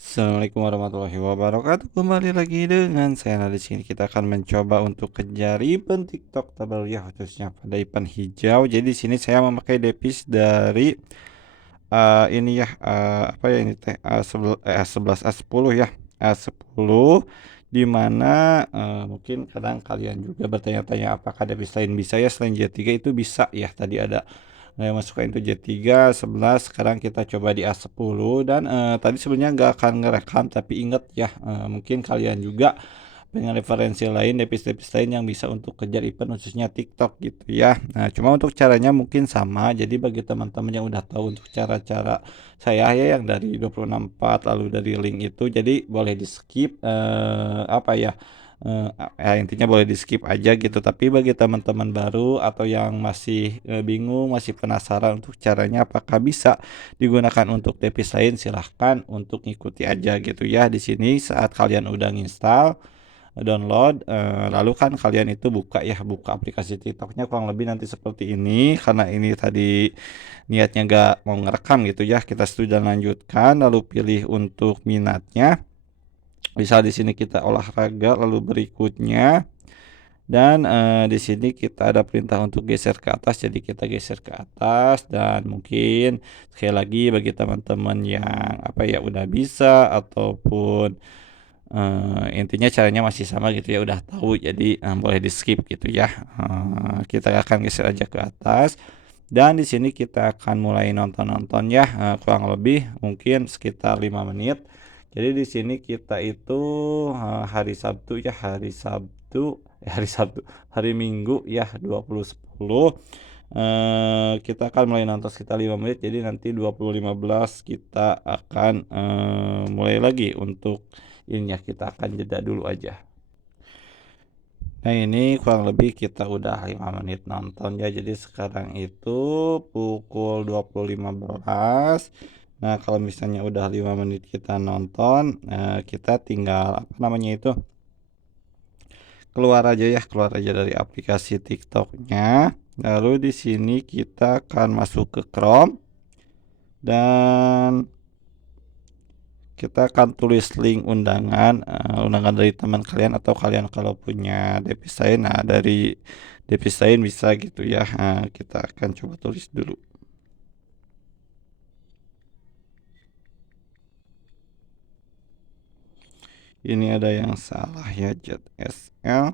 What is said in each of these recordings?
Assalamualaikum warahmatullahi wabarakatuh. Kembali lagi dengan saya. Nah, di sini kita akan mencoba untuk kejar event TikTok terbaru ya, khususnya pada event hijau. Jadi di sini saya memakai device dari ini ya, apa ya ini teh, A11 A10 ya, A10, di mana mungkin kadang kalian juga bertanya-tanya apakah device lain bisa ya selain J3. Itu bisa ya, tadi ada yang masukkan itu J3 11, sekarang kita coba di A10. Dan tadi sebenarnya nggak akan ngerekam, tapi ingat ya, mungkin kalian juga pengen referensi lain, device-device lain yang bisa untuk kejar event khususnya TikTok gitu ya. Nah, cuma untuk caranya mungkin sama. Jadi bagi teman-teman yang udah tahu untuk cara-cara saya ya yang dari 264 lalu dari link itu, jadi boleh di-skip, apa ya, ya intinya boleh di-skip aja gitu. Tapi bagi teman-teman baru atau yang masih bingung, masih penasaran untuk caranya apakah bisa digunakan untuk device lain, silahkan untuk ngikuti aja gitu ya. Di sini saat kalian udah nginstal, download, lalu kan kalian itu buka aplikasi TikToknya kurang lebih nanti seperti ini. Karena ini tadi niatnya nggak mau ngerekam gitu ya, kita setuju dan lanjutkan, lalu pilih untuk minatnya. Bisa di sini kita olahraga, lalu berikutnya, dan di sini kita ada perintah untuk geser ke atas, jadi kita geser ke atas. Dan mungkin sekali lagi bagi teman-teman yang apa ya udah bisa ataupun intinya caranya masih sama gitu ya, udah tahu, jadi boleh di-skip gitu ya. Kita akan geser aja ke atas, dan di sini kita akan mulai nonton-nonton ya, kurang lebih mungkin sekitar 5 menit. Jadi di sini kita itu hari Sabtu ya, hari Minggu ya, 20.10. Kita akan mulai nonton sekitar 5 menit, jadi nanti 20.15 kita akan mulai lagi untuk ini ya, kita akan jeda dulu aja. Nah, ini kurang lebih kita udah 5 menit nonton ya. Jadi sekarang itu pukul 20.15. Nah, kalau misalnya udah 5 menit kita nonton, kita tinggal apa namanya itu, keluar aja ya, keluar aja dari aplikasi TikToknya. Lalu di sini kita akan masuk ke Chrome, dan kita akan tulis link undangan, undangan dari teman kalian atau kalian kalau punya device lain. Nah, dari device lain bisa gitu ya. Nah, kita akan coba tulis dulu. Ini ada yang salah ya, ZSL.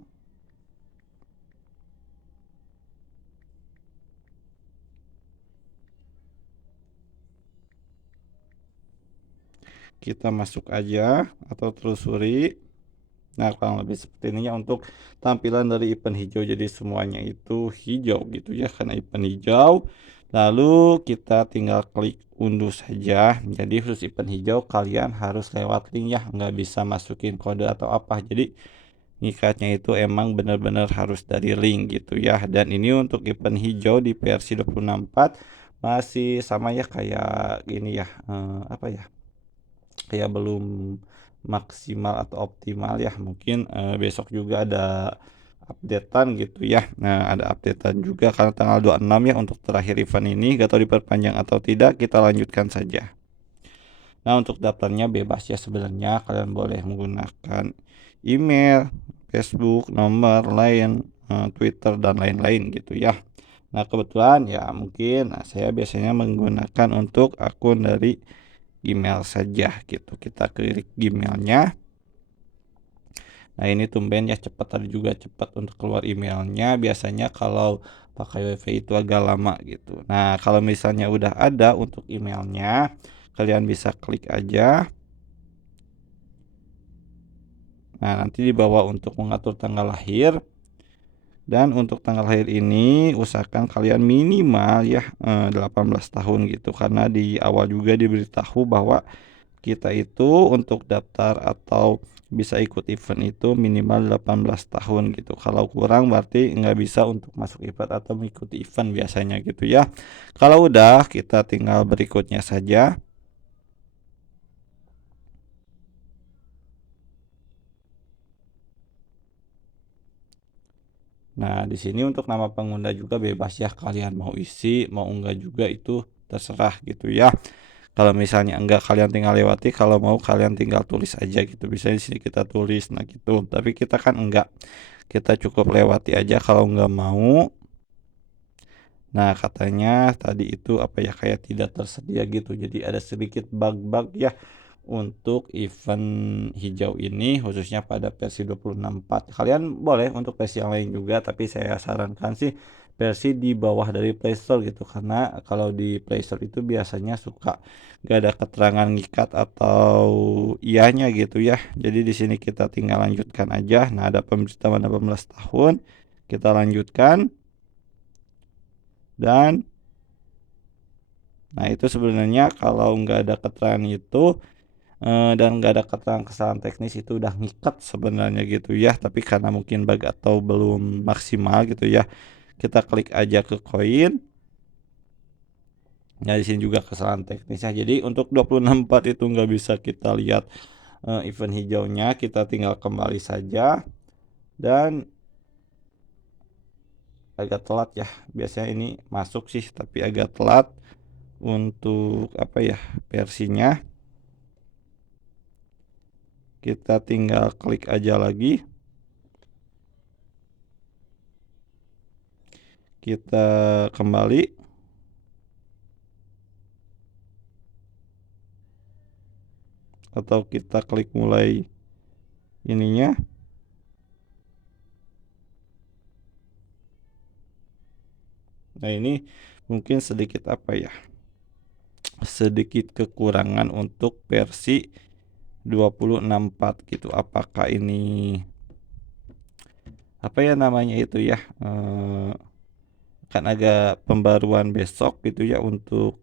Kita masuk aja atau telusuri. Nah, kurang lebih seperti ini ya untuk tampilan dari event hijau. Jadi semuanya itu hijau gitu ya, karena event hijau. Lalu kita tinggal klik unduh saja. Jadi khusus event hijau kalian harus lewat link ya, nggak bisa masukin kode atau apa. Jadi ngikatnya itu emang benar-benar harus dari link gitu ya. Dan ini untuk event hijau di versi 264 masih sama ya, kayak gini ya, apa ya, kayak belum maksimal atau optimal ya. Mungkin besok juga ada updatean gitu ya. Nah, ada updatean juga karena tanggal 26 ya untuk terakhir event ini. Gak tahu diperpanjang atau tidak, kita lanjutkan saja. Nah, untuk daftarnya bebas ya sebenarnya, kalian boleh menggunakan email, Facebook, nomor lain, Twitter dan lain-lain gitu ya. Nah, kebetulan ya mungkin saya biasanya menggunakan untuk akun dari email saja gitu. Kita klik emailnya. Nah, ini tumben ya cepat, tadi juga cepat untuk keluar emailnya. Biasanya kalau pakai WiFi itu agak lama gitu. Nah, kalau misalnya udah ada untuk emailnya, kalian bisa klik aja. Nah, nanti di bawah untuk mengatur tanggal lahir. Dan untuk tanggal lahir ini usahakan kalian minimal ya 18 tahun gitu, karena di awal juga diberitahu bahwa kita itu untuk daftar atau bisa ikut event itu minimal 18 tahun gitu. Kalau kurang berarti nggak bisa untuk masuk event atau mengikuti event biasanya gitu ya. Kalau udah, kita tinggal berikutnya saja. Nah, di sini untuk nama pengguna juga bebas ya, kalian mau isi, mau enggak juga itu terserah gitu ya. Kalau misalnya enggak, kalian tinggal lewati, kalau mau kalian tinggal tulis aja gitu. Bisa di sini kita tulis, nah gitu. Tapi kita kan enggak, kita cukup lewati aja kalau enggak mau. Nah, katanya tadi itu apa ya, kayak tidak tersedia gitu. Jadi ada sedikit bug-bug ya untuk event hijau ini, khususnya pada versi 26.4. Kalian boleh untuk versi yang lain juga, tapi saya sarankan sih versi di bawah dari Play Store gitu, karena kalau di Play Store itu biasanya suka gak ada keterangan ngikat atau ianya gitu ya. Jadi di sini kita tinggal lanjutkan aja. Nah, ada pemberitahuan 18 tahun, kita lanjutkan. Dan nah, itu sebenarnya kalau nggak ada keterangan itu dan nggak ada keterangan kesalahan teknis itu udah ngikat sebenarnya gitu ya. Tapi karena mungkin bug atau belum maksimal gitu ya, kita klik aja ke koin. Nah, di sini juga kesalahan teknisnya. Jadi untuk 26.4 itu nggak bisa kita lihat event hijaunya, kita tinggal kembali saja. Dan agak telat ya, biasanya ini masuk sih tapi agak telat untuk apa ya, versinya. Kita tinggal klik aja lagi, kita kembali, atau kita klik mulai ininya. Nah, ini mungkin sedikit apa ya, sedikit kekurangan untuk versi 2064 gitu. Apakah ini apa ya namanya itu ya, kan agak pembaruan besok gitu ya, untuk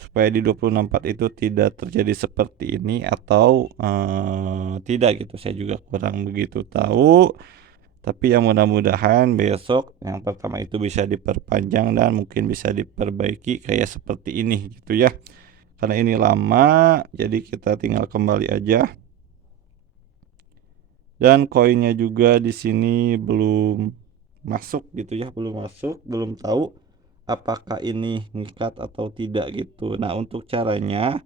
supaya di 2064 itu tidak terjadi seperti ini atau tidak gitu. Saya juga kurang begitu tahu. Tapi ya mudah-mudahan besok yang pertama itu bisa diperpanjang dan mungkin bisa diperbaiki kayak seperti ini gitu ya. Karena ini lama, jadi kita tinggal kembali aja. Dan koinnya juga di sini belum masuk gitu ya, belum masuk, belum tahu apakah ini ngikat atau tidak gitu. Nah, untuk caranya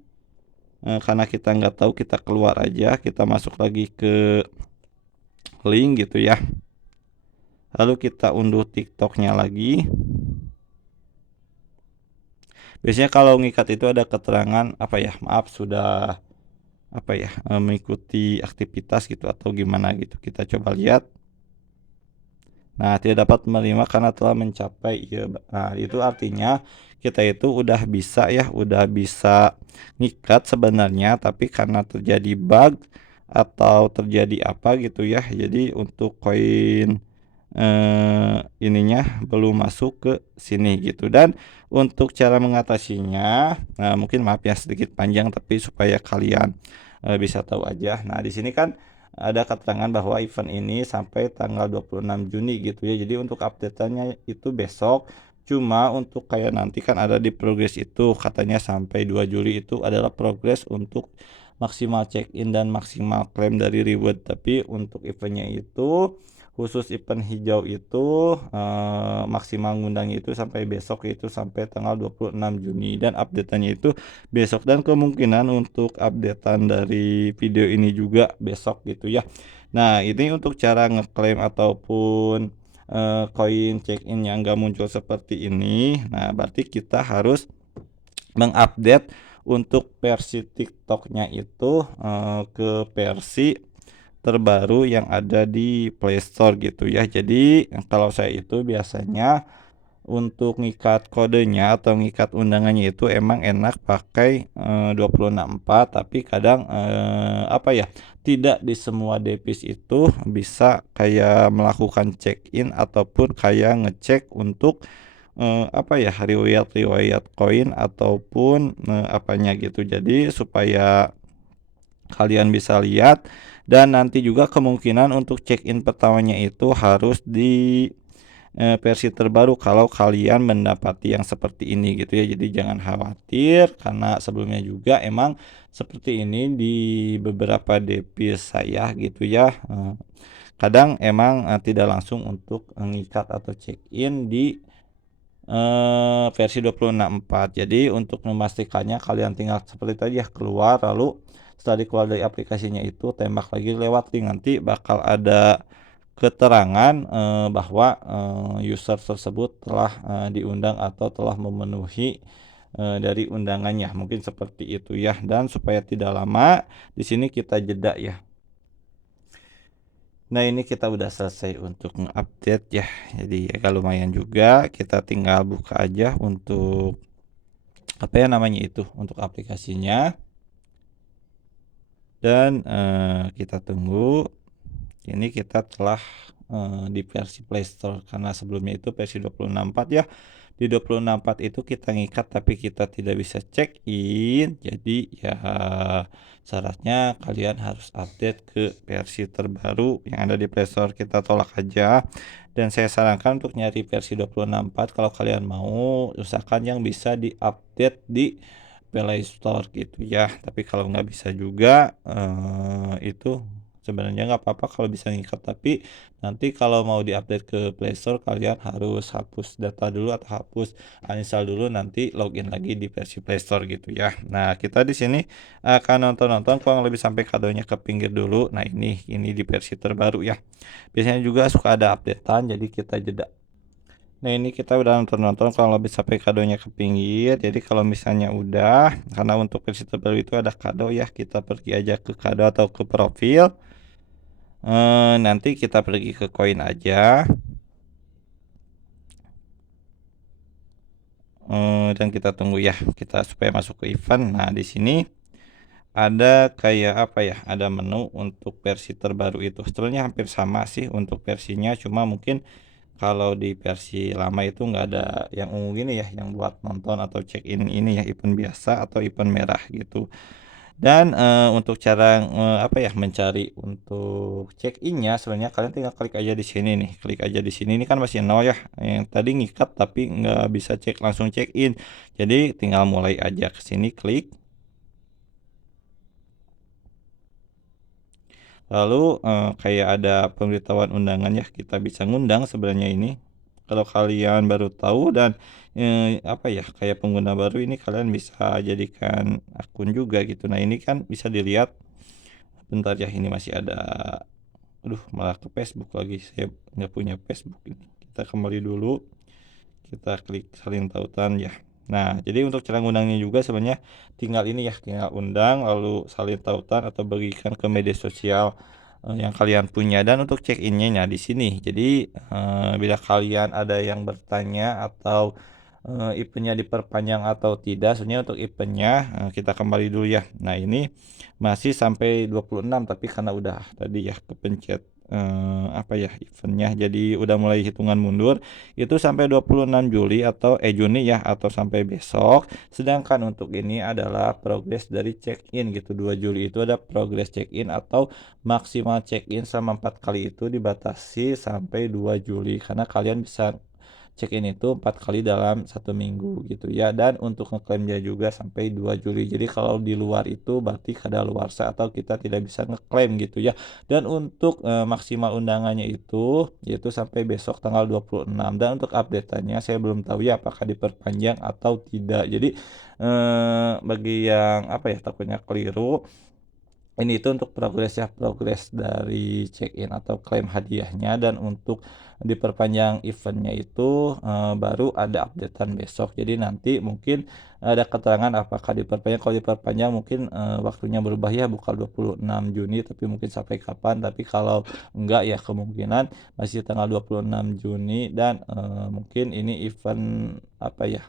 karena kita nggak tahu, kita keluar aja, kita masuk lagi ke link gitu ya. Lalu kita unduh TikToknya lagi. Biasanya kalau ngikat itu ada keterangan apa ya, maaf sudah apa ya, mengikuti aktivitas gitu atau gimana gitu. Kita coba lihat. Nah, tidak dapat menerima karena telah mencapai ya. Nah, itu artinya kita itu udah bisa ya, udah bisa ngikat sebenarnya, tapi karena terjadi bug atau terjadi apa gitu ya. Jadi untuk koin ininya belum masuk ke sini gitu. Dan untuk cara mengatasinya, mungkin maaf ya sedikit panjang tapi supaya kalian bisa tahu aja. Nah, di sini kan ada keterangan bahwa event ini sampai tanggal 26 Juni gitu ya. Jadi untuk update-nya itu besok. Cuma untuk kayak nanti kan ada di progress itu katanya sampai 2 Juli itu adalah progress untuk maksimal check-in dan maksimal klaim dari reward. Tapi untuk eventnya itu, khusus event hijau itu maksimal ngundangnya itu sampai besok, yaitu sampai tanggal 26 Juni, dan updateannya itu besok, dan kemungkinan untuk updatean dari video ini juga besok gitu ya. Nah, ini untuk cara ngeklaim ataupun koin check-in yang nggak muncul seperti ini. Nah, berarti kita harus mengupdate untuk versi TikToknya itu ke versi terbaru yang ada di Play Store gitu ya. Jadi kalau saya itu biasanya untuk ngikat kodenya atau ngikat undangannya itu emang enak pakai 26.4, tapi kadang apa ya, tidak di semua device itu bisa kayak melakukan check-in ataupun kayak ngecek untuk apa ya, riwayat-riwayat koin ataupun apanya gitu. Jadi supaya kalian bisa lihat, dan nanti juga kemungkinan untuk check-in pertamanya itu harus di versi terbaru kalau kalian mendapati yang seperti ini gitu ya. Jadi jangan khawatir karena sebelumnya juga emang seperti ini di beberapa device saya gitu ya. Kadang emang tidak langsung untuk ngikat atau check-in di versi 26.4. Jadi untuk memastikannya kalian tinggal seperti tadi ya, keluar lalu setelah keluar dari aplikasinya itu tembak lagi lewat link, nanti bakal ada keterangan, bahwa, user tersebut telah, diundang atau telah memenuhi, dari undangannya, mungkin seperti itu ya. Dan supaya tidak lama, di sini kita jeda ya. Nah, ini kita udah selesai untuk nge-update ya, jadi agak lumayan juga, kita tinggal buka aja untuk, apa ya namanya itu, untuk aplikasinya dan, kita tunggu. Ini kita telah, di versi Play Store karena sebelumnya itu versi 26.4 ya. Di 26.4 itu kita ngikat tapi kita tidak bisa check in. Jadi ya syaratnya kalian harus update ke versi terbaru yang ada di Play Store. Kita tolak aja. Dan saya sarankan untuk nyari versi 26.4 kalau kalian mau usahakan yang bisa diupdate di Play Store gitu ya. Tapi kalau nggak bisa juga itu sebenarnya nggak apa-apa kalau bisa ngikat, tapi nanti kalau mau diupdate ke Play Store kalian harus hapus data dulu atau hapus uninstall dulu, nanti login lagi di versi Play Store gitu ya. Nah, kita di sini akan nonton-nonton kurang lebih sampai kadonya ke pinggir dulu. Nah, ini di versi terbaru ya. Biasanya juga suka ada updatean, jadi kita jeda. Nah, ini kita udah nonton-nonton kalau lebih sampai kadonya ke pinggir. Jadi kalau misalnya udah, karena untuk versi terbaru itu ada kado ya, kita pergi aja ke kado atau ke profil. Nanti kita pergi ke koin aja. Dan kita tunggu ya, kita supaya masuk ke event. Nah, di sini ada kayak apa ya, ada menu untuk versi terbaru itu. Sebenarnya hampir sama sih untuk versinya, cuma mungkin kalau di versi lama itu nggak ada yang ungu gini ya, yang buat nonton atau check in ini ya, event biasa atau event merah gitu. Dan, untuk cara, apa ya, mencari untuk check in-nya sebenarnya kalian tinggal klik aja di sini nih, klik aja di sini, ini kan masih nol ya, yang tadi ngikat tapi nggak bisa langsung check in. Jadi tinggal mulai aja ke sini klik. Lalu, kayak ada pemberitahuan undangan ya, kita bisa ngundang sebenarnya ini. Kalau kalian baru tahu dan, apa ya, kayak pengguna baru ini kalian bisa jadikan akun juga gitu. Nah, ini kan bisa dilihat, bentar ya, ini masih ada, aduh malah ke Facebook lagi, saya nggak punya Facebook ini. Kita kembali dulu, kita klik salin tautan ya. Nah, jadi untuk cara ngundangnya juga sebenarnya tinggal ini ya, tinggal undang lalu salin tautan atau bagikan ke media sosial, yang kalian punya. Dan untuk check in-nya nah di sini. Jadi, bila kalian ada yang bertanya atau, event-nya diperpanjang atau tidak, sebenarnya untuk event-nya, kita kembali dulu ya. Nah, ini masih sampai 26 tapi karena udah tadi ya kepencet, apa ya, event-nya jadi udah mulai hitungan mundur, itu sampai 26 Juli atau Juni ya, atau sampai besok. Sedangkan untuk ini adalah progres dari check-in gitu. 2 Juli itu ada progres check-in atau maksimal check-in selama 4 kali itu dibatasi sampai 2 Juli karena kalian bisa check-in itu 4 kali dalam 1 minggu gitu ya. Dan untuk ngeklaimnya juga sampai 2 Juli. Jadi kalau di luar itu berarti kadaluarsa atau kita tidak bisa ngeklaim gitu ya. Dan untuk, maksimal undangannya itu yaitu sampai besok tanggal 26. Dan untuk update-annya saya belum tahu ya apakah diperpanjang atau tidak. Jadi, bagi yang apa ya, takutnya keliru, ini itu untuk progres ya, progres dari check-in atau klaim hadiahnya. Dan untuk diperpanjang event-nya itu, baru ada updatean besok. Jadi nanti mungkin ada keterangan apakah diperpanjang. Kalau diperpanjang mungkin, waktunya berubah ya, bukan 26 Juni tapi mungkin sampai kapan. Tapi kalau enggak ya kemungkinan masih tanggal 26 Juni. Dan, mungkin ini event apa ya,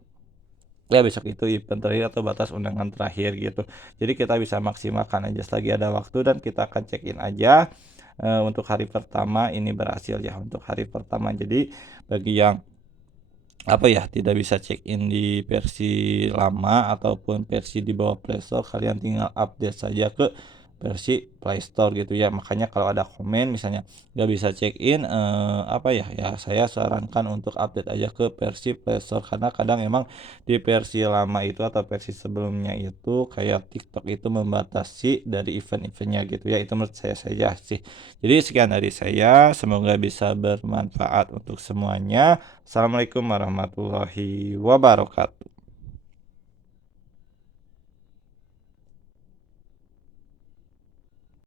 ya besok itu event terakhir atau batas undangan terakhir gitu. Jadi kita bisa maksimalkan aja selagi ada waktu dan kita akan check in aja. Untuk hari pertama ini berhasil ya untuk hari pertama. Jadi bagi yang apa ya, tidak bisa check in di versi lama ataupun versi di bawah Play Store, kalian tinggal update saja ke versi Play Store gitu ya. Makanya kalau ada komen misalnya nggak bisa check in, apa ya, ya saya sarankan untuk update aja ke versi Play Store karena kadang emang di versi lama itu atau versi sebelumnya itu kayak TikTok itu membatasi dari event-event-nya gitu ya. Itu menurut saya saja sih. Jadi sekian dari saya, semoga bisa bermanfaat untuk semuanya. Assalamualaikum warahmatullahi wabarakatuh.